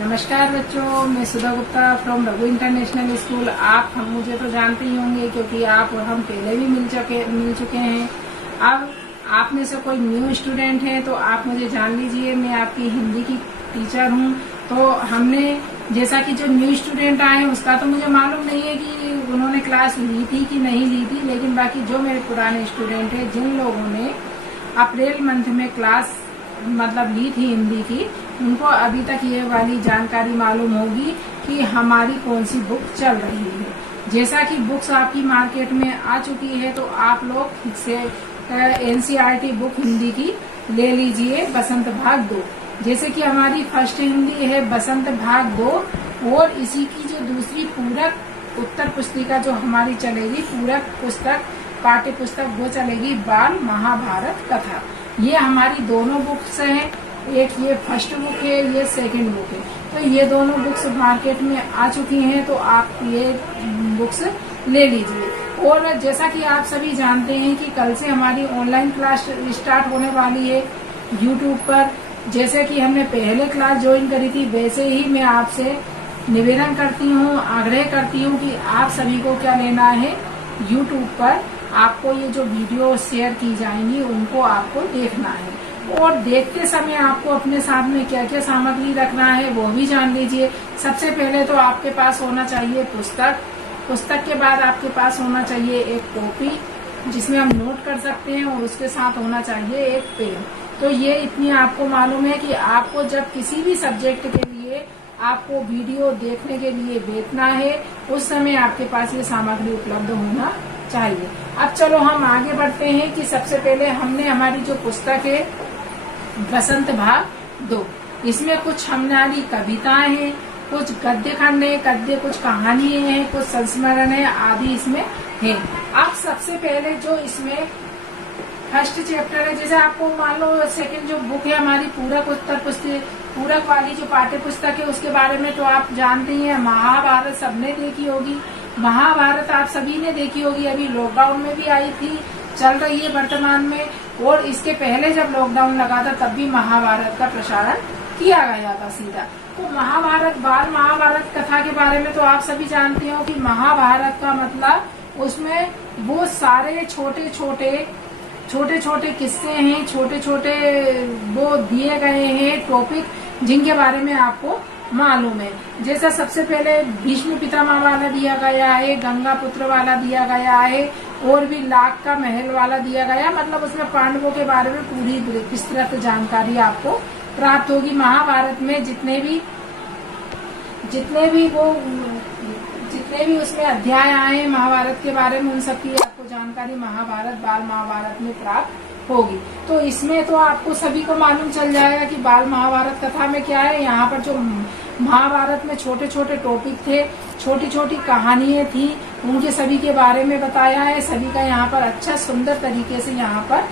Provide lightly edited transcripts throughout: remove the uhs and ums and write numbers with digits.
नमस्कार बच्चों, मैं Sudha Gupta from Raghu international school. आप हम मुझे तो जानते ही होंगे क्योंकि आप और हम पहले भी मिल चुके हैं। अब आप में से कोई न्यू स्टूडेंट है तो आप मुझे जान लीजिए, मैं आपकी हिंदी की टीचर हूँ। तो हमने जैसा कि जो न्यू स्टूडेंट आए उसका तो मुझे मालूम नहीं है कि उन्होंने क्लास ली थी कि नहीं ली थी, लेकिन बाकी जो मेरे पुराने स्टूडेंट है जिन लोगों ने अप्रैल मंथ में क्लास ली थी हिंदी की, उनको अभी तक ये वाली जानकारी मालूम होगी कि हमारी कौन सी बुक चल रही है। जैसा कि बुक्स आपकी मार्केट में आ चुकी है तो आप लोग से एनसीईआरटी बुक हिंदी की ले लीजिए, बसंत भाग 2। जैसे कि हमारी फर्स्ट हिंदी है बसंत भाग 2 और इसी की जो दूसरी पूरक उत्तर पुस्तिका जो हमारी चलेगी, पूरक पुस्तक पाठ्य पुस्तक, वो चलेगी बाल महाभारत कथा। ये हमारी दोनों बुक्स हैं, एक ये फर्स्ट बुक है, ये सेकंड बुक है। तो ये दोनों बुक्स मार्केट में आ चुकी हैं, तो आप ये बुक्स ले लीजिए। और जैसा कि आप सभी जानते हैं कि कल से हमारी ऑनलाइन क्लास स्टार्ट होने वाली है यूट्यूब पर। जैसे कि हमने पहले क्लास ज्वाइन करी थी, वैसे ही मैं आपसे निवेदन करती हूँ, आग्रह करती हूँ कि आप सभी को क्या लेना है, यूट्यूब पर आपको ये जो वीडियो शेयर की जाएंगी उनको आपको देखना है। और देखते समय आपको अपने साथ में क्या क्या सामग्री रखना है वो भी जान लीजिए। सबसे पहले तो आपके पास होना चाहिए पुस्तक के बाद आपके पास होना चाहिए एक कॉपी जिसमें हम नोट कर सकते हैं, और उसके साथ होना चाहिए एक पेन। तो ये इतनी आपको मालूम है कि आपको जब किसी भी सब्जेक्ट के लिए आपको वीडियो देखने के लिए बैठना है, उस समय आपके पास ये सामग्री उपलब्ध होना चाहिए। अब चलो हम आगे बढ़ते हैं कि सबसे पहले हमने हमारी जो पुस्तक है बसंत भाग 2, इसमें कुछ हमारी कविताएं हैं, कुछ गद्य खंड है, कुछ कहानियां हैं, कुछ संस्मरण है आदि इसमें है। अब सबसे पहले जो इसमें फर्स्ट चैप्टर है, जैसे आपको मान लो सेकंड जो बुक है हमारी पूरक उत्तर पुस्तिक, पूरक वाली जो पाठ्य पुस्तक है उसके बारे में तो आप जानते ही हैं। महाभारत सबने देखी होगी, महाभारत आप सभी ने देखी होगी, अभी लॉकडाउन में भी आई थी, चल रही है वर्तमान में। और इसके पहले जब लॉकडाउन लगा था तब भी महाभारत का प्रसारण किया गया था सीधा। तो महाभारत बाल महाभारत कथा के बारे में तो आप सभी जानते हो कि महाभारत का मतलब उसमें वो सारे छोटे छोटे किस्से हैं, छोटे छोटे वो दिए गए हैं टॉपिक जिनके बारे में आपको मालूम है। जैसा सबसे पहले भीष्म पितामह वाला दिया गया है, गंगा पुत्र वाला दिया गया है, और भी लाख का महल वाला दिया गया। मतलब उसमें पांडवों के बारे में पूरी विस्तृत जानकारी आपको प्राप्त होगी। महाभारत में जितने भी उसमें अध्याय आए महाभारत के बारे में, उन सबकी आपको जानकारी महाभारत बाल महाभारत में प्राप्त होगी। तो इसमें तो आपको सभी को मालूम चल जाएगा कि बाल महाभारत कथा में क्या है। यहाँ पर जो महाभारत में छोटे छोटे टॉपिक थे, छोटी छोटी कहानियां थी, उनके सभी के बारे में बताया है। सभी का यहाँ पर अच्छा सुंदर तरीके से यहाँ पर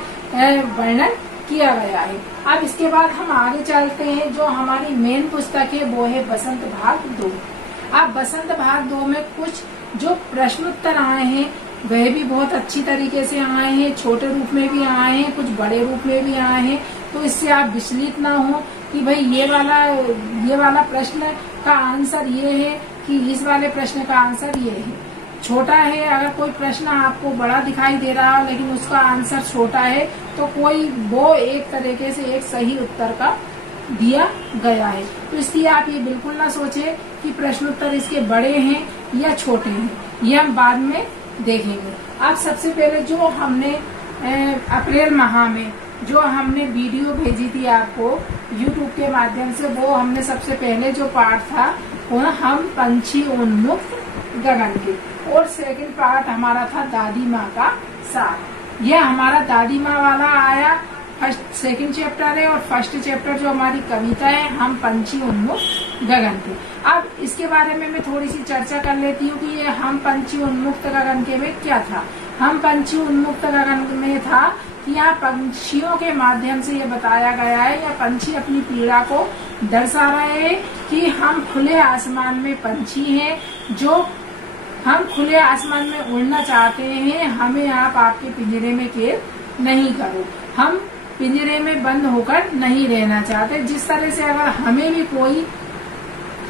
वर्णन किया गया है। अब इसके बाद हम आगे चलते हैं। जो हमारी मेन पुस्तक है वो है बसंत भाग 2। अब बसंत भाग 2 में कुछ जो प्रश्नोत्तर आए हैं वह भी बहुत अच्छी तरीके से आए हैं, छोटे रूप में भी आए हैं, कुछ बड़े रूप में भी आए हैं। तो इससे आप विचलित ना हो कि भाई ये वाला प्रश्न का आंसर ये है कि इस वाले प्रश्न का आंसर ये है। छोटा है, अगर कोई प्रश्न आपको बड़ा दिखाई दे रहा है लेकिन उसका आंसर छोटा है तो कोई वो एक तरीके से एक सही उत्तर का दिया गया है। तो इसलिए आप ये बिल्कुल ना सोचे कि प्रश्नोत्तर इसके बड़े हैं या छोटे हैं, ये हम बाद में देखेंगे। अब सबसे पहले जो हमने अप्रैल माह में जो हमने वीडियो भेजी थी आपको यूट्यूब के माध्यम से, वो हमने सबसे पहले जो पार्ट था वो हम पंछी उन्मुक्त गगन के, और सेकंड पार्ट हमारा था दादी माँ का साथ। यह हमारा दादी माँ वाला आया, फर्स्ट सेकंड चैप्टर है, और फर्स्ट चैप्टर जो हमारी कविता है हम पंछी उन्मुक्त गगन के। अब इसके बारे में मैं थोड़ी सी चर्चा कर लेती हूँ कि ये हम पंछी उन्मुक्त गगन के में क्या था। हम पंछी उन्मुक्त गगन में था कि यहाँ पंछियों के माध्यम से ये बताया गया है, या पंछी अपनी पीड़ा को दर्शा रहे हैं कि हम खुले आसमान में पंछी हैं, जो हम खुले आसमान में उड़ना चाहते हैं, हमें आप आपके पिंजरे में कैद नहीं करो, हम पिंजरे में बंद होकर नहीं रहना चाहते। जिस तरह से अगर हमें भी कोई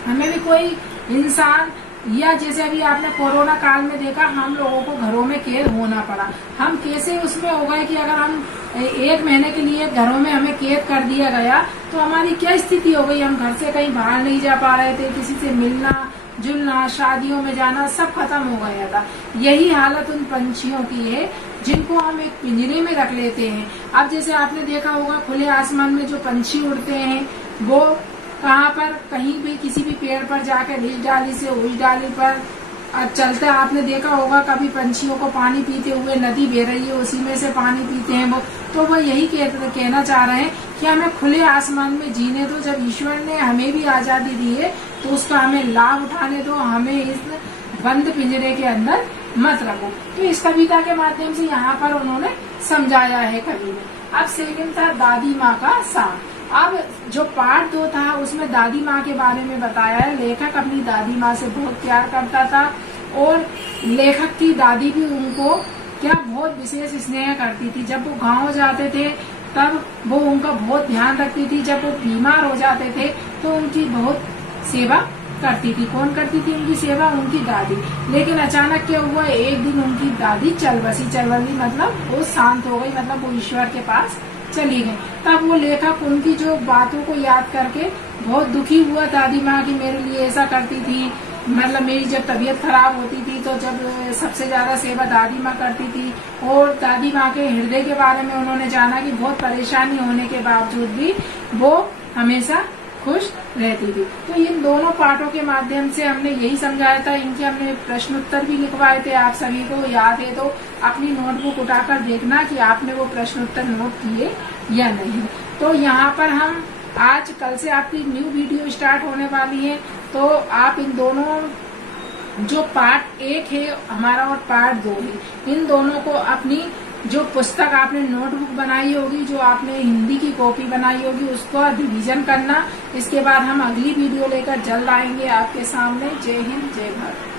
हमें भी कोई इंसान, या जैसे अभी आपने कोरोना काल में देखा, हम लोगों को घरों में कैद होना पड़ा। हम कैसे उसमें हो गए कि अगर हम 1 महीने के लिए घरों में हमें कैद कर दिया गया तो हमारी क्या स्थिति हो गई। हम घर से कहीं बाहर नहीं जा पा रहे थे, किसी से मिलना जुलना, शादियों में जाना सब खत्म हो गया था। यही हालत उन पंछियों की है जिनको हम एक पिंजरे में रख लेते हैं। अब जैसे आपने देखा होगा खुले आसमान में जो पंछी उड़ते हैं वो कहाँ पर, कहीं भी किसी भी पेड़ पर जाकर इस डाली से उस डाली पर चलते, आपने देखा होगा कभी पंछियों को पानी पीते हुए, नदी बह रही है उसी में से पानी पीते हैं वो। तो वह यही कहना चाह रहे हैं कि हमें खुले आसमान में जीने दो। जब ईश्वर ने हमें भी आजादी दी है तो उसका हमें लाभ उठाने दो, हमें इस बंद पिंजरे के अंदर मत रखो। तो इस कविता के माध्यम से यहाँ पर उन्होंने समझाया है कवि ने। अब सेकंड था दादी माँ का साथ। अब जो पार्ट 2 था उसमें दादी माँ के बारे में बताया है। लेखक अपनी दादी माँ से बहुत प्यार करता था और लेखक की दादी भी उनको क्या बहुत विशेष स्नेह करती थी। जब वो गाँव जाते थे तब वो उनका बहुत ध्यान रखती थी। जब वो बीमार हो जाते थे तो उनकी बहुत सेवा करती थी। कौन करती थी उनकी सेवा? उनकी दादी। लेकिन अचानक क्या हुआ, एक दिन उनकी दादी चल बसी मतलब वो शांत हो गई, मतलब वो ईश्वर के पास चली गई। तब वो लेखक उनकी जो बातों को याद करके बहुत दुखी हुआ। दादी माँ की मेरे लिए ऐसा करती थी, मतलब मेरी जब तबीयत खराब होती थी तो जब सबसे ज्यादा सेवा दादी माँ करती थी। और दादी माँ के हृदय के बारे में उन्होंने जाना कि बहुत परेशानी होने के बावजूद भी वो हमेशा खुश रहती थी। तो इन दोनों पाठों के माध्यम से हमने यही समझाया था। इनके हमने प्रश्नोत्तर भी लिखवाए थे। आप सभी को याद है तो अपनी नोटबुक उठाकर देखना कि आपने वो प्रश्नोत्तर नोट किए या नहीं। तो यहाँ पर हम आज कल से आपकी न्यू वीडियो स्टार्ट होने वाली है। तो आप इन दोनों जो पार्ट 1 है हमारा और पार्ट 2 है, इन दोनों को अपनी जो पुस्तक आपने नोटबुक बनाई होगी, जो आपने हिंदी की कॉपी बनाई होगी, उसको रिवीजन करना। इसके बाद हम अगली वीडियो लेकर जल्द आएंगे आपके सामने। जय हिंद, जय भारत।